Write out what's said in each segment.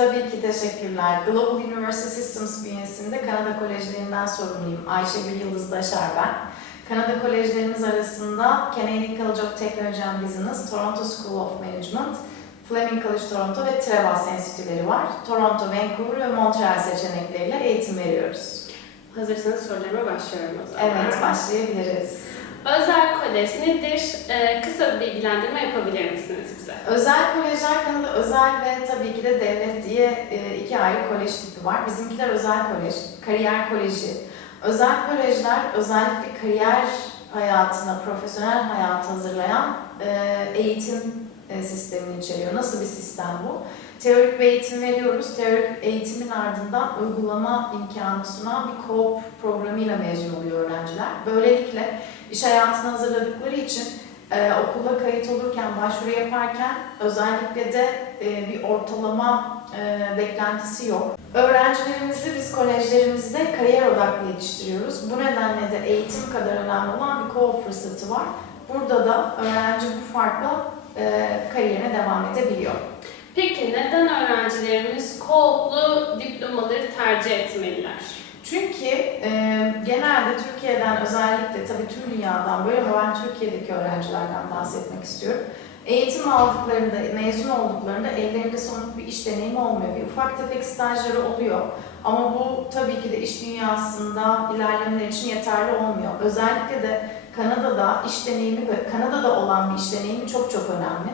Tabii ki teşekkürler. Global University Systems bünyesinde Kanada Kolejlerinden sorumluyum. Ayşegül Yıldız Daşar ben. Kanada kolejlerimiz arasında Canadian College of Technology and Business, Toronto School of Management, Fleming College Toronto ve Trevas Enstitüleri var. Toronto, Vancouver ve Montreal seçenekleriyle eğitim veriyoruz. Hazırsanız sorularıma başlıyorum o zaman. Evet, başlayabiliriz. Özel kolej nedir? Ee, kısa bir bilgilendirme yapabilir misiniz bize? Özel kolejler Kanada özel ve tabii ki de devlet diye e, iki ayrı kolej tipi var. Bizimkiler özel kolej, kariyer koleji. Özel kolejler özellikle kariyer hayatına, profesyonel hayata hazırlayan e, eğitim e, sistemini içeriyor. Nasıl bir sistem bu? Teorik bir eğitim veriyoruz. Teorik eğitimin ardından uygulama imkanı sunan bir co-op programıyla mezun oluyor öğrenciler. Böylelikle iş hayatına hazırladıkları için ee, okula kayıt olurken, başvuru yaparken özellikle de e, bir ortalama e, beklentisi yok. Öğrencilerimizi biz kolejlerimizde kariyer odaklı yetiştiriyoruz. Bu nedenle de eğitim kadar önemli olan bir co fırsatı var. Burada da öğrenci bu farkla e, kariyerine devam edebiliyor. Peki neden öğrencilerimiz kooplu diplomaları tercih etmeliler? Çünkü e, genelde Türkiye'den özellikle tabii tüm dünyadan böyle ama ben Türkiye'deki öğrencilerden bahsetmek istiyorum. Eğitim aldıklarında, mezun olduklarında ellerinde somut bir iş deneyimi olmuyor. Bir ufak tefek stajları oluyor. Ama bu tabii ki de iş dünyasında ilerlemeler için yeterli olmuyor. Özellikle de Kanada'da iş deneyimi Kanada'da olan bir iş deneyimi çok çok önemli.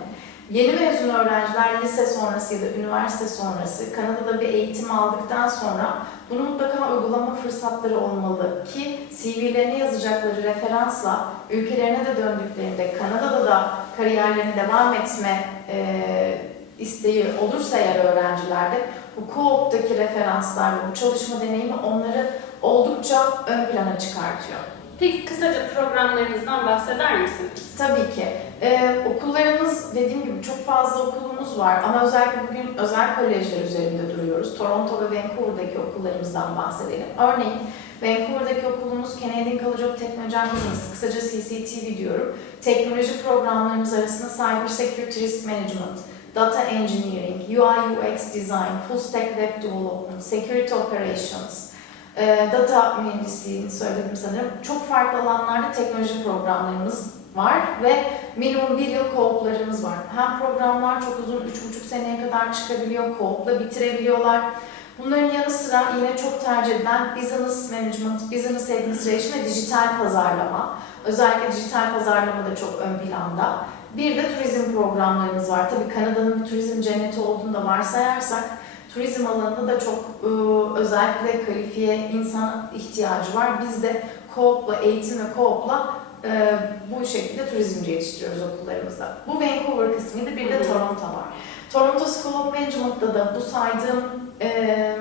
Yeni mezun öğrenciler lise sonrası ya da üniversite sonrası Kanada'da bir eğitim aldıktan sonra bunu mutlaka uygulama fırsatları olmalı ki CV'lerine yazacakları referansla ülkelerine de döndüklerinde Kanada'da da kariyerlerine devam etme e, isteği olursa eğer öğrencilerde bu co-op'taki referanslar ve bu çalışma deneyimi onları oldukça ön plana çıkartıyor. Peki kısaca programlarınızdan bahseder misiniz? Tabii ki. Ee, okullarımız dediğim gibi çok fazla okulumuz var ama özellikle bugün özel kolejler üzerinde duruyoruz. Toronto ve Vancouver'daki okullarımızdan bahsedelim. Örneğin Vancouver'daki okulumuz Canadian College of Technology Business, kısaca CCTV diyorum. Teknoloji programlarımız arasında Cyber Security Risk Management, Data Engineering, UI UX Design, Full Stack Web Development, Security Operations, e, data mühendisliğini söyledim sanırım. Çok farklı alanlarda teknoloji programlarımız var ve minimum bir yıl co-op'larımız var. Hem programlar çok uzun, üç buçuk seneye kadar çıkabiliyor, co-op'la bitirebiliyorlar. Bunların yanı sıra yine çok tercih edilen Business Management, Business Administration ve dijital pazarlama. Özellikle dijital pazarlama da çok ön planda. Bir de turizm programlarımız var. Tabii Kanada'nın bir turizm cenneti olduğunu da varsayarsak turizm alanında da çok e, özellikle kalifiye insan ihtiyacı var. Biz de co-op'la, eğitim ve co-op'la e, bu şekilde turizmci yetiştiriyoruz okullarımızda. Bu Vancouver kısmıydı, bir de. Toronto var. Toronto School of Management'ta da bu saydığım e,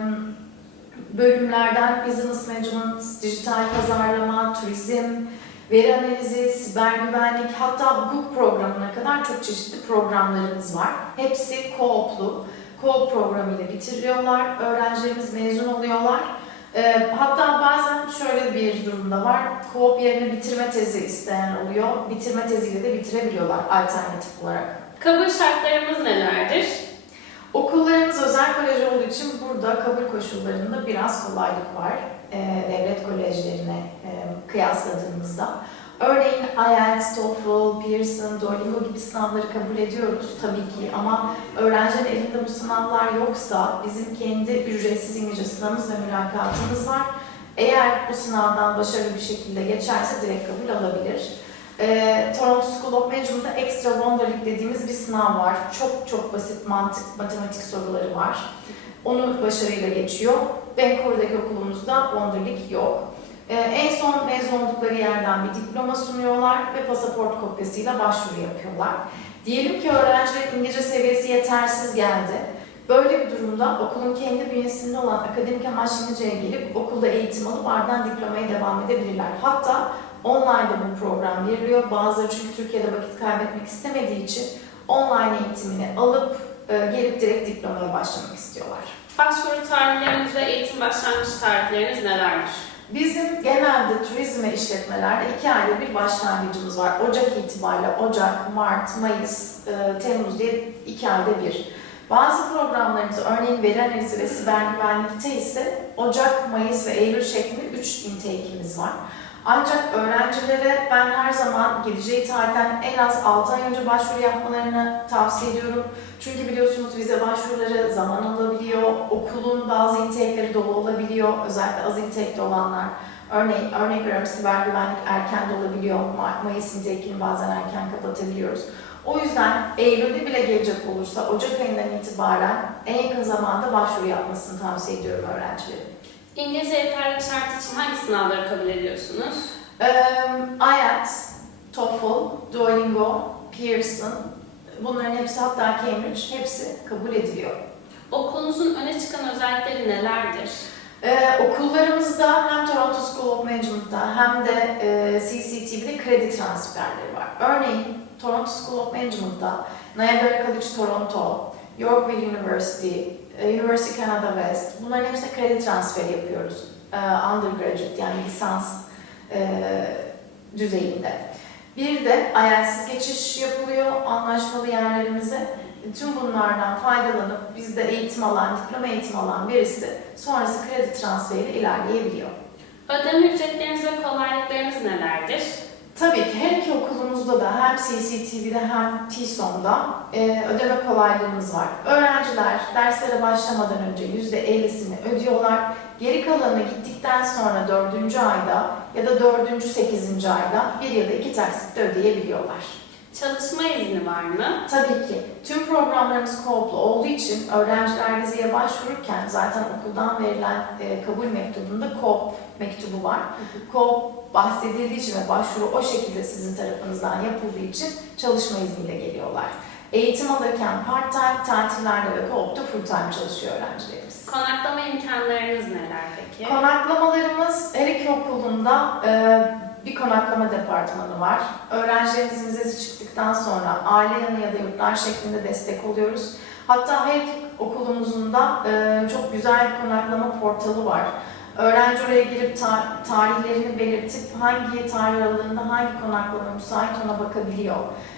bölümlerden Business Management, dijital pazarlama, turizm, veri analizi, siber güvenlik, hatta hukuk programına kadar çok çeşitli programlarımız var. Hepsi co-op'lu. Co-op programıyla bitiriyorlar, öğrencilerimiz mezun oluyorlar. Ee, hatta bazen şöyle bir durumda var, co-op yerine bitirme tezi isteyen oluyor. Bitirme teziyle de bitirebiliyorlar alternatif olarak. Kabul şartlarımız nelerdir? Okullarımız özel kolej olduğu için burada kabul koşullarında biraz kolaylık var e, devlet kolejlerine e, kıyasladığımızda. Örneğin IELTS, TOEFL, Pearson, Duolingo gibi sınavları kabul ediyoruz tabii ki ama öğrencinin elinde bu sınavlar yoksa bizim kendi ücretsiz İngilizce sınavımız ve mülakatımız var. Eğer bu sınavdan başarılı bir şekilde geçerse direkt kabul alabilir. Ee, Toronto School of Management'da Extra Wonderlic dediğimiz bir sınav var. Çok çok basit mantık, matematik soruları var. Onu başarıyla geçiyor. Vancouver'daki okulumuzda Wonderlic yok. Ee, en son mezun oldukları yerden bir diploma sunuyorlar ve pasaport kopyasıyla başvuru yapıyorlar. Diyelim ki öğrencilerin İngilizce seviyesi yetersiz geldi. Böyle bir durumda okulun kendi bünyesinde olan akademik amaçlı İngilizceye gelip okulda eğitim alıp ardından diplomaya devam edebilirler. Hatta Online'da bu program veriliyor. Bazıları çünkü Türkiye'de vakit kaybetmek istemediği için online eğitimini alıp e, gelip direkt diplomaya başlamak istiyorlar. Başvuru tarihleriniz ve eğitim başlangıç tarihleriniz nelerdir? Bizim genelde turizm ve işletmelerde iki ayda bir başlangıcımız var. Ocak itibariyle Ocak, Mart, Mayıs, e, Temmuz diye iki ayda bir. Bazı programlarımız örneğin veri analizi ve siber güvenlikte ise Ocak, Mayıs ve Eylül şeklinde 3 intake'imiz var. Ancak öğrencilere ben her zaman gideceği tarihten en az 6 ay önce başvuru yapmalarını tavsiye ediyorum. Çünkü biliyorsunuz vize başvuruları zaman alabiliyor, okulun bazı intake'leri dolu olabiliyor, özellikle az intake'de olanlar. Örneğin, örnek veriyorum siber güvenlik erken de olabiliyor, Ma- Mayıs intake'ini bazen erken kapatabiliyoruz. O yüzden Eylül'de bile gelecek olursa Ocak ayından itibaren en yakın zamanda başvuru yapmasını tavsiye ediyorum öğrencilerin. İngilizce yeterlilik şartı için hangi sınavları kabul ediyorsunuz? Ee, IELTS, TOEFL, Duolingo, Pearson, bunların hepsi hatta Cambridge hepsi kabul ediliyor. Okulunuzun öne çıkan özellikleri nelerdir? Ee, okullarımızda hem Toronto School of Management'ta hem de e, CCTV'de kredi transferleri var. Örneğin Toronto School of Management'ta Niagara College Toronto, Yorkville University, e, University Canada West bunların hepsine kredi transferi yapıyoruz. Ee, undergraduate yani lisans e, düzeyinde. Bir de IELTS'siz geçiş yapılıyor anlaşmalı yerlerimize. Tüm bunlardan faydalanıp bizde eğitim alan, diploma eğitim alan birisi sonrası kredi transferiyle ilerleyebiliyor. Ödeme ücretleriniz ve kolaylıklarınız nelerdir? Tabii ki her iki okulumuzda da hem CCTV'de hem TSOM'da e, ödeme kolaylığımız var. Öğrenciler derslere başlamadan önce %50'sini ödüyorlar. Geri kalanını gittikten sonra 4. ayda ya da 4. 8. ayda bir ya da iki taksitle ödeyebiliyorlar. Çalışma izni var mı? Tabii ki. Tüm programlarımız co-op'lu olduğu için öğrenciler vizeye başvururken zaten okuldan verilen e, kabul mektubunda co-op mektubu var. Co-op bahsedildiği için ve başvuru o şekilde sizin tarafınızdan yapıldığı için çalışma izniyle geliyorlar. Eğitim alırken part-time, tatillerde ve co-op'ta full-time çalışıyor öğrencilerimiz. Konaklama imkanlarınız neler peki? Konaklamalarımız her iki okulunda e, bir konaklama departmanı var. Öğrencilerimizin vizesi çıktıktan sonra aile yanı ya da yurtlar şeklinde destek oluyoruz. Hatta her okulumuzun da e, çok güzel bir konaklama portalı var. Öğrenci oraya girip ta- tarihlerini belirtip hangi tarih aralığında hangi konaklama müsait ona bakabiliyor.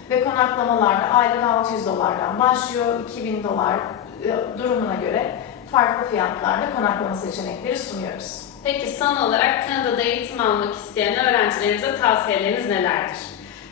Ve konaklamalarda aylık 600 dolardan başlıyor, 2000 dolar e, durumuna göre farklı fiyatlarda konaklama seçenekleri sunuyoruz. Peki son olarak Kanada'da eğitim almak isteyen öğrencilerimize tavsiyeleriniz nelerdir?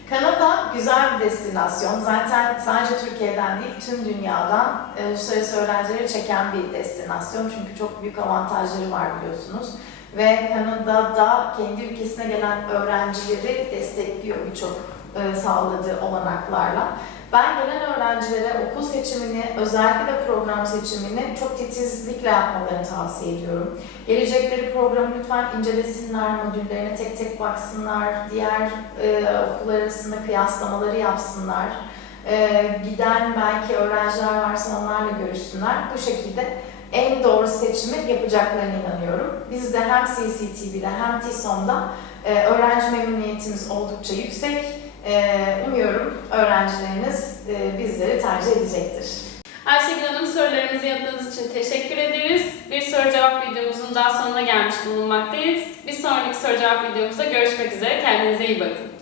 Kanada güzel bir destinasyon. Zaten sadece Türkiye'den değil tüm dünyadan e, uluslararası öğrencileri çeken bir destinasyon. Çünkü çok büyük avantajları var biliyorsunuz. Ve Kanada'da kendi ülkesine gelen öğrencileri destekliyor birçok e, sağladığı olanaklarla. Ben gelen öğrencilere okul seçimini, özellikle de program seçimini çok titizlikle yapmalarını tavsiye ediyorum. Gelecekleri programı lütfen incelesinler, modüllerine tek tek baksınlar, diğer e, okullar arasında kıyaslamaları yapsınlar. E, giden belki öğrenciler varsa onlarla görüşsünler. Bu şekilde en doğru seçimi yapacaklarına inanıyorum. Biz de hem CCTV'de hem TİSOM'da e, öğrenci memnuniyetimiz oldukça yüksek. E, umuyorum öğrencileriniz e, bizleri tercih edecektir. Ayşegül Hanım sorularımızı yanıtladığınız için teşekkür ederiz. Bir soru cevap videomuzun daha sonuna gelmiş bulunmaktayız. Bir sonraki soru cevap videomuzda görüşmek üzere. Kendinize iyi bakın.